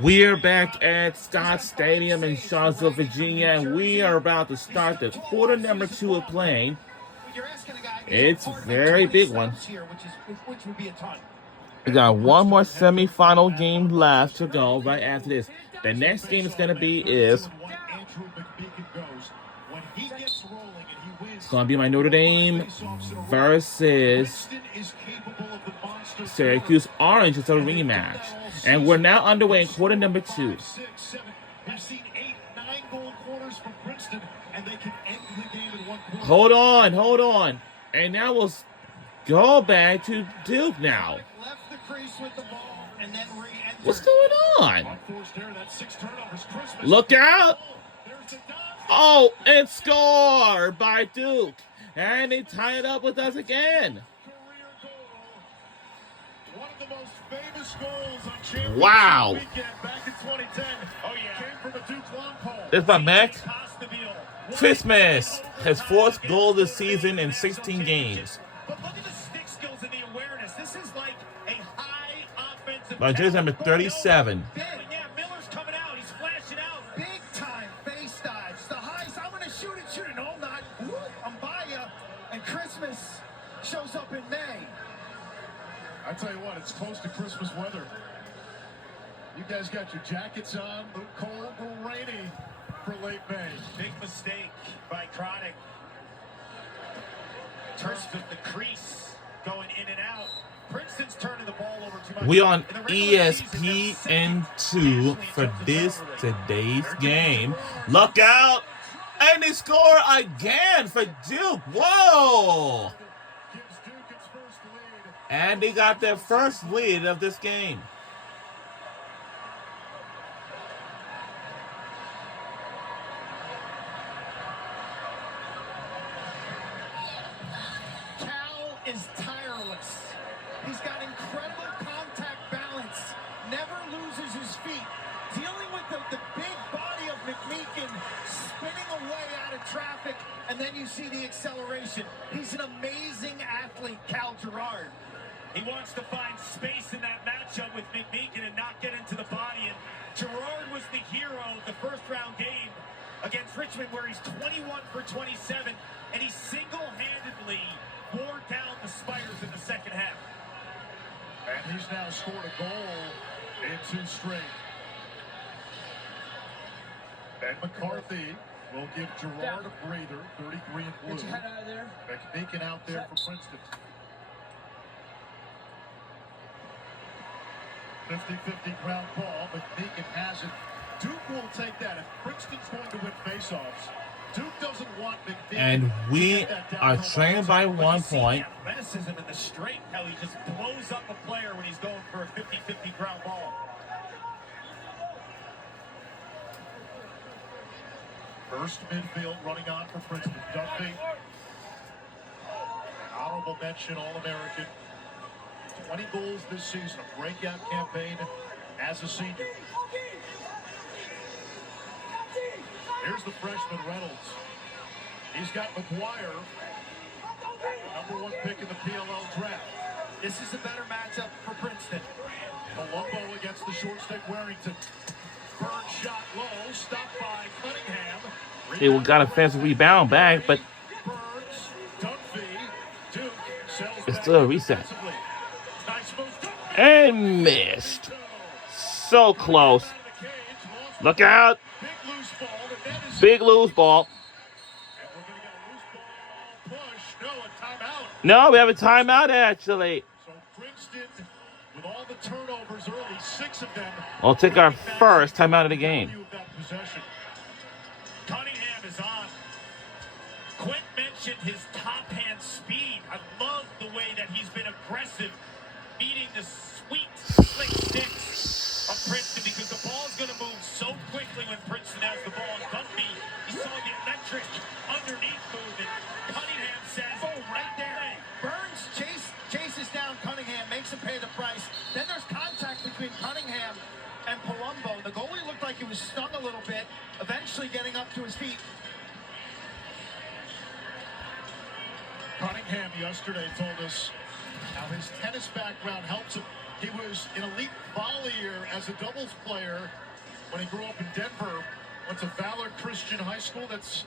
We are back at Scott Stadium in Charlottesville, Virginia, and we are about to start the quarter number 2 of playing. It's a very big one. We got one more semifinal game left to go right after this. The next game is going to be it's going to be my Notre Dame versus Syracuse Orange. It's a rematch. And we're now underway in quarter number 2. Hold on. And now we'll go back to Duke now. What's going on? Look out! Oh, and score by Duke. And they tie it up with us again. Wow. It's by Mac. Christmas, his 4th goal this season in 16 games. By jersey number 37. Yeah, Miller's coming out. He's flashing out. Big time face dives. The highs. I'm going to shoot it. No, I'm not. I'm by you. And Christmas shows up in May. I tell you what, it's close to Christmas weather. You guys got your jackets on. A little cold, a little rainy for late May. Big mistake by Chronic. Turns to the crease, going in and out. Princeton's turning the ball over too much. We on ESPN2 for today's game. Look out! And they score again for Duke. Whoa! And they got their first lead of this game. Cal is tireless. He's got incredible contact balance. Never loses his feet. Dealing with the big body of McMeekin, spinning away out of traffic, and then you see the acceleration. He's an amazing athlete, Cal Gerard. He wants to find space in that matchup with McMeekin and not get into the body. And Gerard was the hero of the first-round game against Richmond, where he's 21 for 27, and he single-handedly wore down the Spiders in the second half. And he's now scored a goal in 2 straight. Ben McCarthy will give Gerard a breather, 33 and blue. Get your head out of there. McMeekin out there for Princeton. 50-50 ground ball. McMeekin has it. Duke will take that. If Princeton's going to win faceoffs, Duke doesn't want McMeekin. And we are trailing by 1 point. Athleticism in the straight, how he just blows up a player when he's going for a 50-50 ground ball. First midfield running on for Princeton. Duffy. An honorable mention, All-American. 20 goals this season, a breakout campaign as a senior. Here's the freshman Reynolds. He's got McGuire, number 1 pick in the PLL draft. This is a better matchup for Princeton. Colombo against the short stick Warrington. Burn shot low, stopped by Cunningham. They got a fast rebound back, but Burns, Dunphy, Duke sells it's back still a reset. defensively. Nice move. And missed. So close. Look out. Big loose ball. No, we have a timeout actually. So Princeton, with all the turnovers early, 6 of them. We'll take our first timeout of the game. Cunningham is on. Quint mentioned his top hand speed. I love the way that he's been aggressive, beating the sweet, slick sticks of Princeton, because the ball's going to move so quickly when Princeton has the ball. And Dunphy, he saw the electric underneath movement. Cunningham says, oh, right there. Burns chases down Cunningham, makes him pay the price. Then there's contact between Cunningham and Palumbo. The goalie looked like he was stung a little bit, eventually getting up to his feet. Cunningham yesterday told us how his tennis background helps him He was an elite volleyer as a doubles player when he grew up in Denver. Went to Valor Christian High School. That's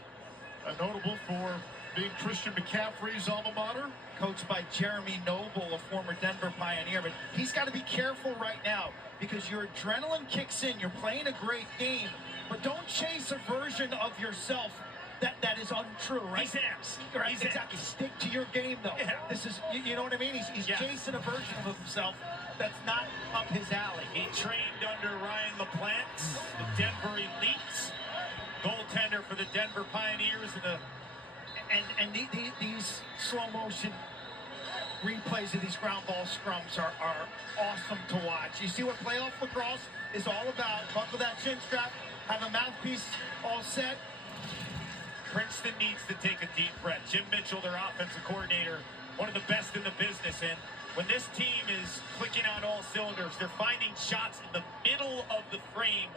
notable for being Christian McCaffrey's alma mater. Coached by Jeremy Noble, a former Denver Pioneer. But he's got to be careful right now because your adrenaline kicks in. You're playing a great game, but don't chase a version of yourself that is untrue, right? He's amped. Right, He's exactly. Stick to your game, though. Yeah. This is, you know what I mean? He's Yeah. chasing a version of himself that's not up his alley. He trained under Ryan LaPlante, the Denver Elites, goaltender for the Denver Pioneers, And these slow motion replays of these ground ball scrums are awesome to watch. You see what playoff lacrosse is all about. Buckle that chin strap, have a mouthpiece all set. Princeton needs to take a deep breath. Jim Mitchell, their offensive coordinator, one of the best in the business. And when this team is clicking on all cylinders, they're finding shots in the middle of the frame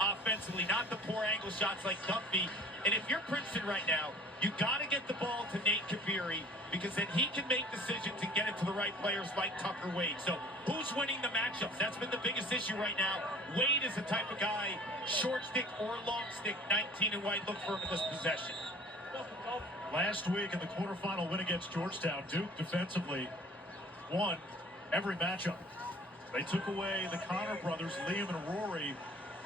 offensively, not the poor angle shots like Duffy. And if you're Princeton right now, you got to get the ball to Nate Kabiri because then he can make decisions and get it to the right players like Tucker Wade. So who's winning the matchups? That's been the biggest issue right now. Wade is the type of guy, short stick or long stick, 19 and white, look for him in this possession. Last week in the quarterfinal win against Georgetown, Duke defensively won every matchup. They took away the Connor brothers, Liam and Rory,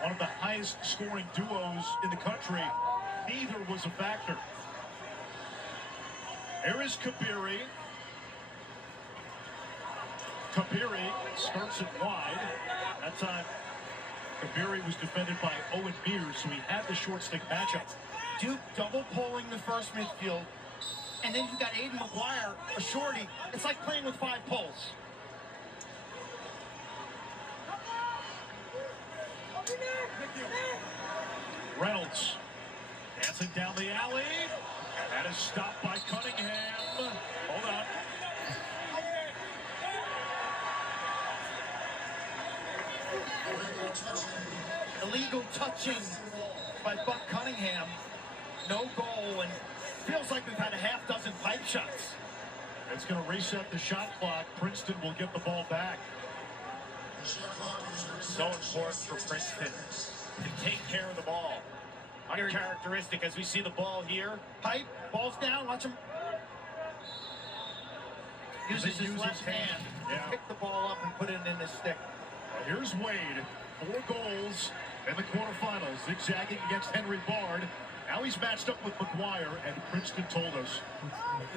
one of the highest scoring duos in the country. Neither was a factor. Here is Kabiri. Kabiri skirts it wide. That time, Kabiri was defended by Owen Mears, so he had the short stick matchup. Duke double polling the first midfield, and then you got Aiden McGuire, a shorty. It's like playing with 5 poles. Reynolds dancing down the alley. That is stopped by Cunningham. Hold on. Illegal touching by Buck Cunningham. No goal, and feels like we've had a half dozen pipe shots. It's going to reset the shot clock. Princeton will get the ball back. So important for Princeton to take care of the ball. Uncharacteristic as we see the ball here. Pipe, ball's down, watch him. Uses his left hand to pick the ball up and put it in his stick. Here's Wade, 4 goals in the quarterfinals, zigzagging against Henry Bard. Now he's matched up with McGuire, and Princeton told us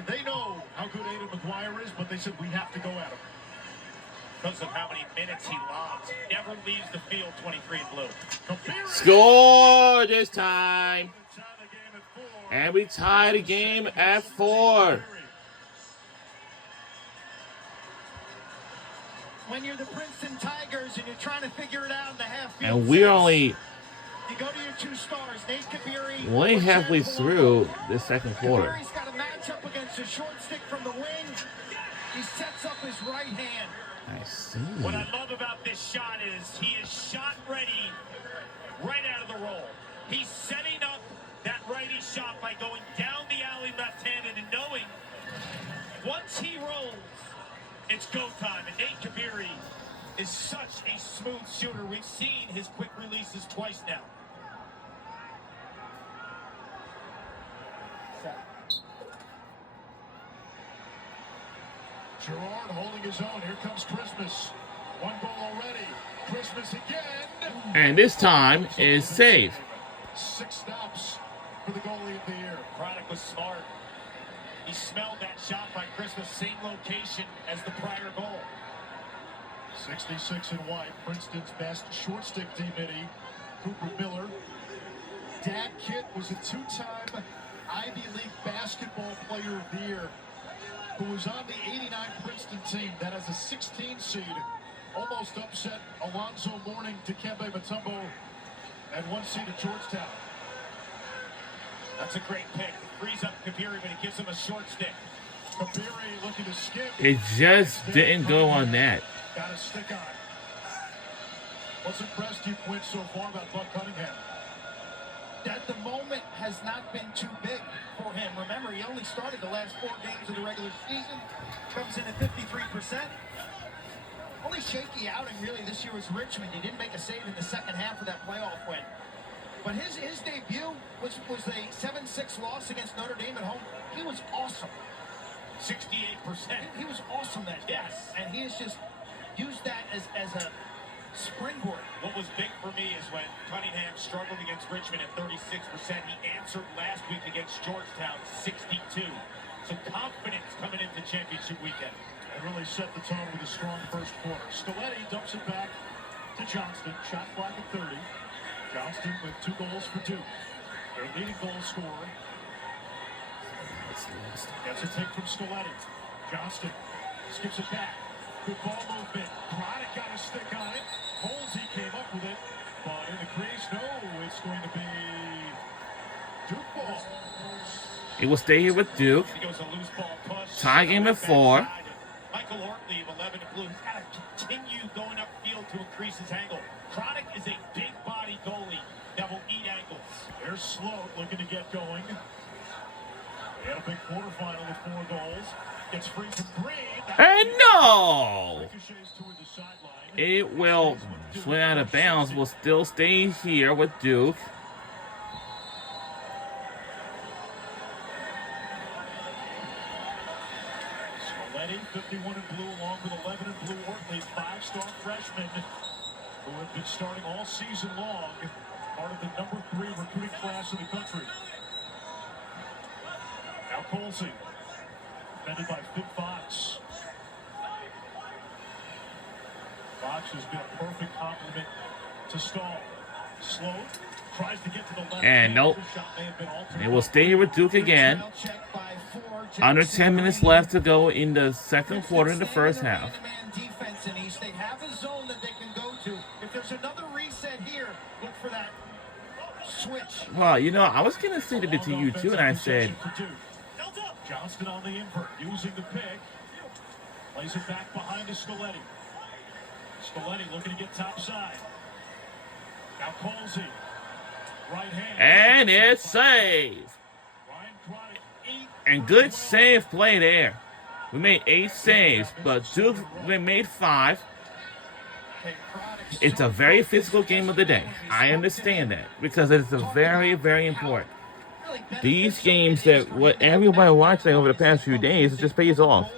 they know how good Aiden McGuire is, but they said we have to go at him. Because of how many minutes he lobs. He never leaves the field, 23 in blue. Kabiri. Score this time. And we tie the game at 4. When you're the Princeton Tigers and you're trying to figure it out in the half field. And we're only You go to your 2 stars, Nate Kabiri. way or halfway Jared through Palumbo. the second quarter. Kabiri's got a matchup against a short stick from the wing. He sets up his right hand. I see. What I love about this shot is he is shot ready right out of the roll. He's setting up that righty shot by going down the alley left-handed and knowing once he rolls, it's go time. And Nate Kabiri is such a smooth shooter. We've seen his quick releases twice now. Gerard holding his own. Here comes Christmas. 1 goal already. Christmas again. And this time is saved. 6 stops for the goalie of the year. Chronic was smart. He smelled that shot by Christmas, same location as the prior goal. 66 in white. Princeton's best short stick D-Mini. Cooper Miller. Dad Kit was a 2-time Ivy League basketball player of the year, who was on the 89 Princeton team that has a 16 seed, almost upset Alonzo Mourning, Dikembe Mutombo, and 1 seed at Georgetown. That's a great pick. Frees up Kabiri, but it gives him a short stick. Kabiri looking to skip. It just didn't go on that. Got a stick on. What's impressed you, Quinn, so far about Buck Cunningham? That the moment has not been too big for him. Remember, he only started the last 4 games of the regular season. Comes in at 53%. Only shaky outing really this year was Richmond. He didn't make a save in the second half of that playoff win. But his debut was a 7-6 loss against Notre Dame at home. He was awesome. 68%. He was awesome that day. Yes. And he has just used that as a springboard. What was big for me is when Cunningham struggled against Richmond at 36%. He answered last week against Georgetown, 62. So confidence coming into championship weekend. And really set the tone with a strong first quarter. Scaletti dumps it back to Johnston. Shot clock at 30. Johnston with 2 goals for Duke. Their leading goal scorer. Gets a take from Scaletti. Johnston skips it back. Good ball movement. Chronic got a stick on it. Holsey came up with it. But in the crease, no, it's going to be Duke ball. It will stay here with Duke. He goes a loose ball push. Tie game at 4. Michael Ortley of 11 blue. He's got to continue going upfield to increase his angle. Chronic is a big body goalie that will eat angles. There's Sloat looking to get going. They had a big quarterfinal with 4 goals. Gets free from Green. And no! Ricochets toward the sideline. It will swing out of bounds. Will still stay here with Duke. Scaletti, 51 in blue, along with 11 in blue. Ortley, 5-star freshman who have been starting all season long. Part of the number 3 recruiting class in the country. Now Colsey, defended by Finn Fox. Fox has been a perfect complement to Stahl. Slow, tries to get to the left. And nope. The shot may have been altered. It will stay here with Duke again. Under 10 minutes left to go in the second quarter in the first half. Defense in East. They have a zone that they can go to. If there's another reset here, look for that switch. Well, you know, I was going to say that to you too, and I said, Johnston on the invert, using the pick. Plays it back behind to Scaletti. Scaletti looking to get top side. Now Colsey. Right hand. and it's saved. Ryan Chronic, 8. And good save play there. We made 8 saves, but Duke we made 5. It's a very physical game of the day. I understand that because it's a very, very important. These games that what everybody watching over the past few days, it just pays off.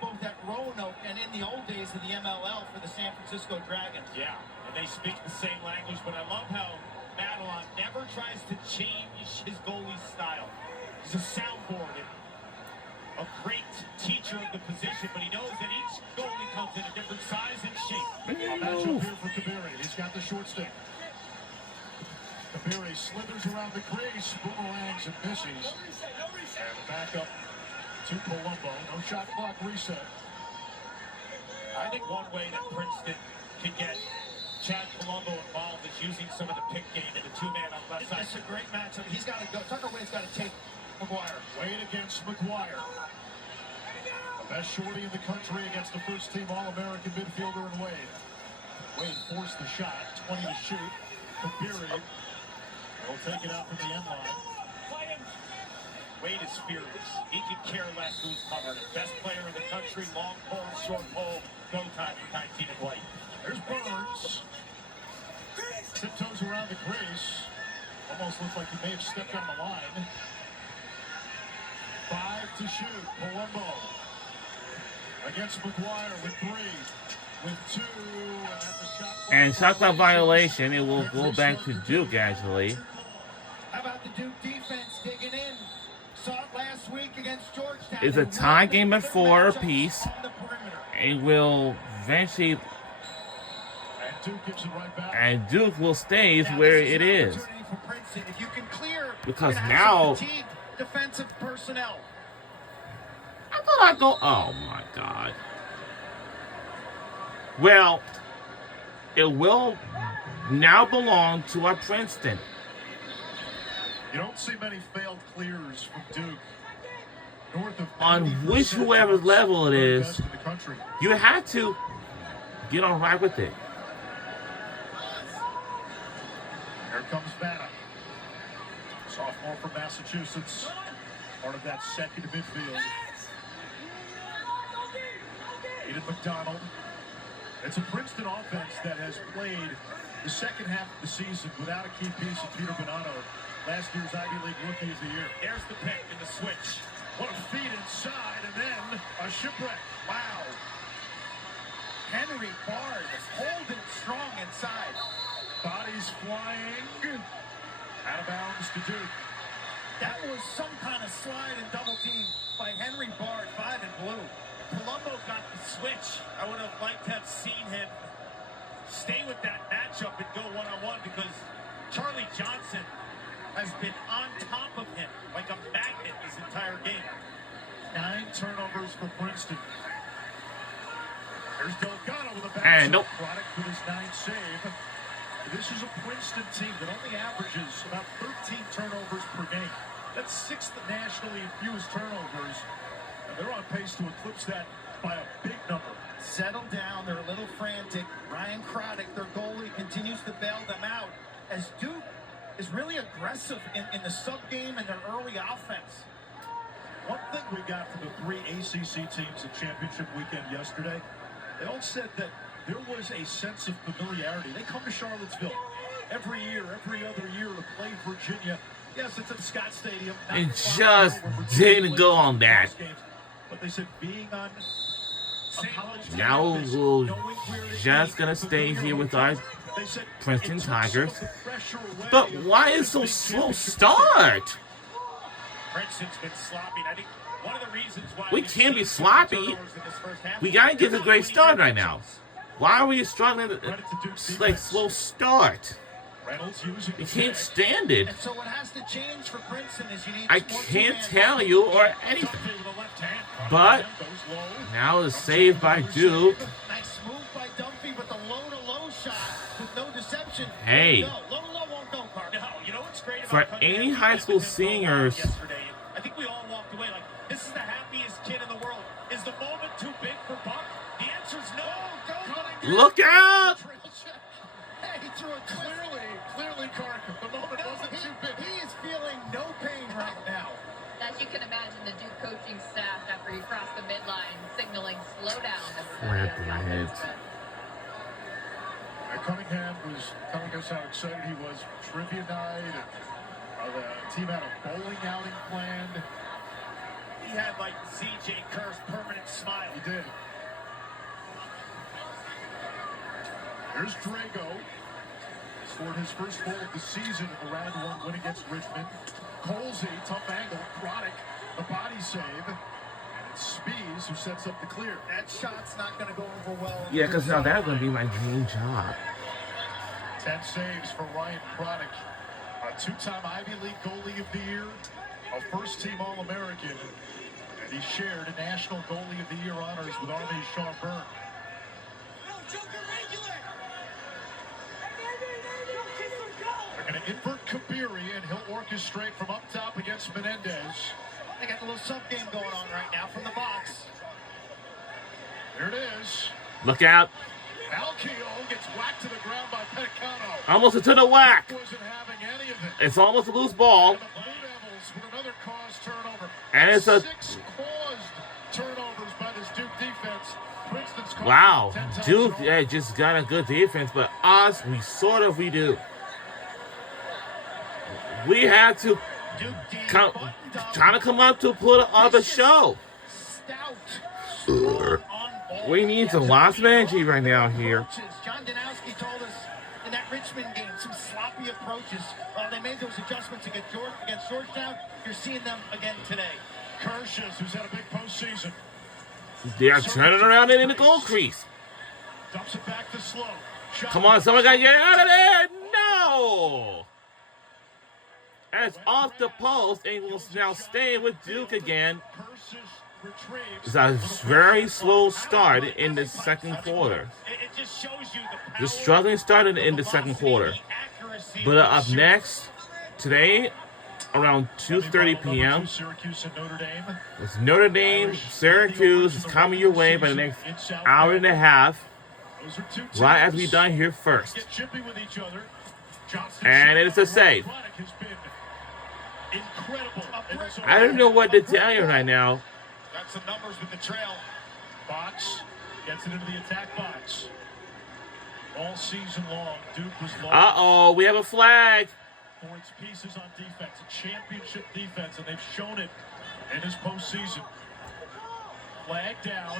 Both at Roanoke and in the old days of the MLL for the San Francisco Dragons. Yeah, and they speak the same language, but I love how Madelon never tries to change his goalie style. He's a soundboard and a great teacher of the position, but he knows that each goalie comes in a different size and shape. A matchup here for Kabiri. He's got the short stick. Kabiri slithers around the crease, boomerangs and misses. And back up to Palumbo. No shot clock reset. I think one way that Princeton can get Chad Palumbo involved is using some of the pick game in the 2-man on left side. It's a great matchup. He's got to go. Tucker Wade's got to take McGuire. Wade against McGuire. The best shorty in the country against the first-team All-American midfielder in Wade. Wade forced the shot, 20 to shoot. Kabiri will take it out from the end line. Wade is fearless. He can care less who's covered. Best player in the country, long pole, short pole, no time for 19 and white. There's Burns. Tiptoes around the crease. Almost looks like he may have stepped on the line. 5 to shoot. Palumbo against McGuire with 3. With 2. And that's a shot. And shot clock violation. It will go back to Duke actually. How about the Duke defense digging in? Saw it last week against Georgetown. It's a tie game at 4 apiece. It will eventually, And Duke gives it right back. and Duke will stay where it is. If you can clear, Because you're gonna have now- some fatigued defensive personnel. I thought I'd go, oh my God. Well, it will now belong to our Princeton. You don't see many failed clears from Duke. North of On 90% which whoever's level it of the is, best in the country. you had to get on right with it. Here comes Vanna. Sophomore from Massachusetts. Part of that second midfield. Aiden McDonald. It's a Princeton offense that has played the second half of the season without a key piece of Peter Bonanno, last year's Ivy League Rookie of the Year. There's the pick and the switch. What a feed inside, and then a shipwreck. Wow. Henry Bard is holding strong inside. Bodies flying. Out of bounds to Duke. That was some kind of slide and double team by Henry Bard, 5 and blue. Colombo got the switch. I would have liked to have seen him stay with that matchup and go one-on-one because Charlie Johnson has been on top of him like a magnet this entire game. 9 turnovers for Princeton. There's Delgado with a bounce. And nope. Product with his 9th save. This is a Princeton team that only averages about 13 turnovers per game. That's 6th nationally in fewest turnovers. And they're on pace to eclipse that by a big number. Settle down, they're a little frantic. Ryan Craddock, their goalie, continues to bail them out as Duke is really aggressive in the sub-game and their early offense. One thing we got from the 3 ACC teams at championship weekend yesterday, they all said that there was a sense of familiarity. They come to Charlottesville every year, every other year to play Virginia. Yes, it's at Scott Stadium. It just didn't go on that. But they said being on a college team Now like this, we're knowing where they just need gonna to stay fulfill here with their our role, they said Princeton it took some of Tigers. the pressure away But of why is so the big slow championship. start? Princeton's been sloppy. And I think one of the reasons why We we've can't be seen sloppy. turnovers in this first half, We gotta get they're a not great winning start their right now. matchups. Why are we struggling Credit to Duke's like defense. slow start? Reynolds using You the can't pick. stand it. And so what has to change for Princeton is you need I more can't two-man tell help. you or anything. Duffy with a left hand. But Goes low. now the save by Duke. Nice move by Dunphy, but the low-to-low shot with no deception. Hey. No, low-to-low won't go, Carter. No, you know what's great For about coming any in high and school being so seniors- yesterday, I think we all walked away like this is the happiest kid in the world. Is the moment too big for Buck? The answer's no. Look out! Hey, he threw a Clearly, Carter. The moment wasn't too big. He is feeling no pain right now. As you can imagine, the Duke coaching staff, after he crossed the midline, signaling slow down. Flip right. Cunningham was telling us how excited he was for trivia night. And, the team had a bowling outing planned. He had like CJ Kerr's permanent smile. He did. Here's Drago. Scored his first goal of the season in the round 1 win against Richmond. Colsey, tough angle. Craddock, the body save. And it's Spies who sets up the clear. That shot's not going to go over well. Yeah, because now that's gonna be my dream job. 10 saves for Ryan Craddock. A 2-time Ivy League goalie of the year. A first-team All-American. And he shared National Goalie of the Year honors with Army's Sean Byrne. They're going to invert Kabiri, and he'll orchestrate from up top against Menendez. They got a little sub-game going on right now from the box. There it is. Look out. Alkio gets whacked to the ground by Peticano. Almost into the whack. Wasn't having any of it. It's almost a loose ball. And the Blue Devils with another caused turnover. And it's a 6 caused turnovers by this Duke defense. Princeton's caught wow. 10 times Duke in all. just got a good defense, but us, we do. We had to Duke D come, buttoned up. trying to come up to put up a show. Stout. Ugh. We need some lots of energy right now here. Approaches. John Danowski told us in that Richmond game, some sloppy approaches. They made those adjustments against Georgetown. You're seeing them again today. Kershus, who's had a big postseason, They're turning around in the goal crease. dumps it back to Slow. Shot Come on, someone got to get out of there. No. And it's off the post, and will now stay with Duke again. Kershus retrieves. It's a very slow start in the second quarter. It just shows you the power. The struggling started in the second quarter. But up next, today, around 2:30 p.m., Syracuse and Notre Dame. it's Notre Dame, Syracuse is coming your way by the next hour and a half, Those are 2 teams. right after we're done here first. Get chippy with each other. Johnson And it's a save. Craddock has been incredible. in this I don't know what to tell you right now. Got some numbers with the trail. Box gets it into the attack box. All season long, Duke was lost Uh-oh, we have a flag. for its pieces on defense, a championship defense, and they've shown it in this postseason. Flag down.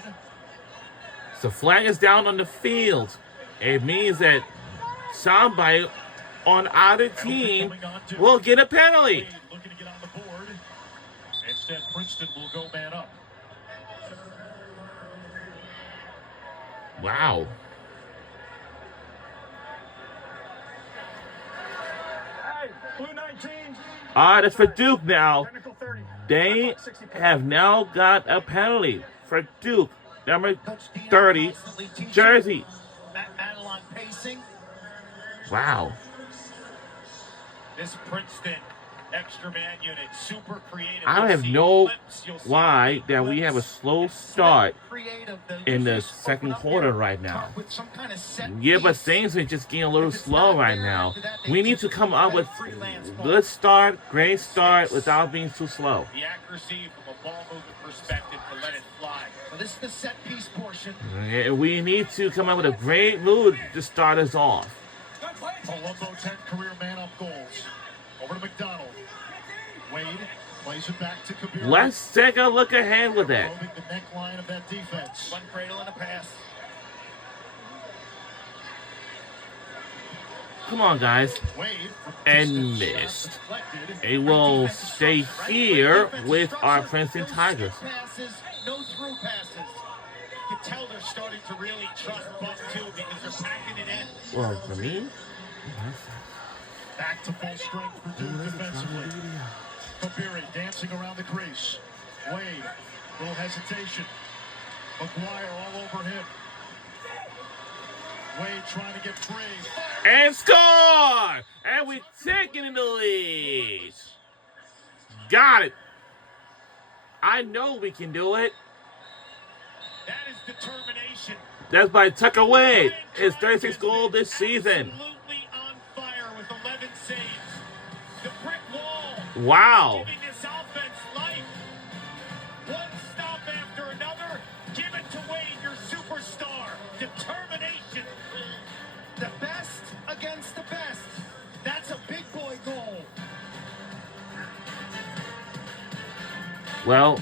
The flag is down on the field. It means that somebody on either team will get a penalty. Wade looking to get on the board. Instead, Princeton will go man up. Wow. Hey, Blue 19. That's for Duke now. Technical 30. They have now got a penalty for Duke. Number Coach Dino 30, constantly teaching jersey. Matt Madelon pacing. Wow. This Princeton extra man unit, super creative. I You'll have see no flips, you'll see why that we have a slow start Creative. in the Just second open up quarter there right now. with some kind of set Yeah, but piece. things are just getting a little slow right now. We need to come up with good start, great start without being too slow. the accuracy from a ball movement perspective to let it fly. So this is the set piece portion. We need to come up with a great move to start us off. Colombo 10 career man-up goals. Over to McDonald. Wade plays it back to Kabir. Let's take a look ahead with that. Probing the neckline of that defense. One cradle and a pass. Come on, guys. Wade from And distance, shot missed. deflected. It will Defensive stay structure, right? here Defensive with our structure. Princeton No Tigers. skip passes, no through passes. You can tell they're starting to really trust Buck too because they're packing it in. Well, for me, Back to full strength for Duke defensively. Kabiri dancing around the crease. Wade, little hesitation. McGuire all over him. Wade trying to get free. and score! And we're taking in the lead. Got it. I know we can do it. That is determination. That's by Tucker Wade. His 36th goal this season. Absolutely on fire with 11 saves. The brick wall. Wow. Giving this offense life. One stop after another. Give it to Wade, your superstar. Determination. The best against the best. That's a big boy goal. Well,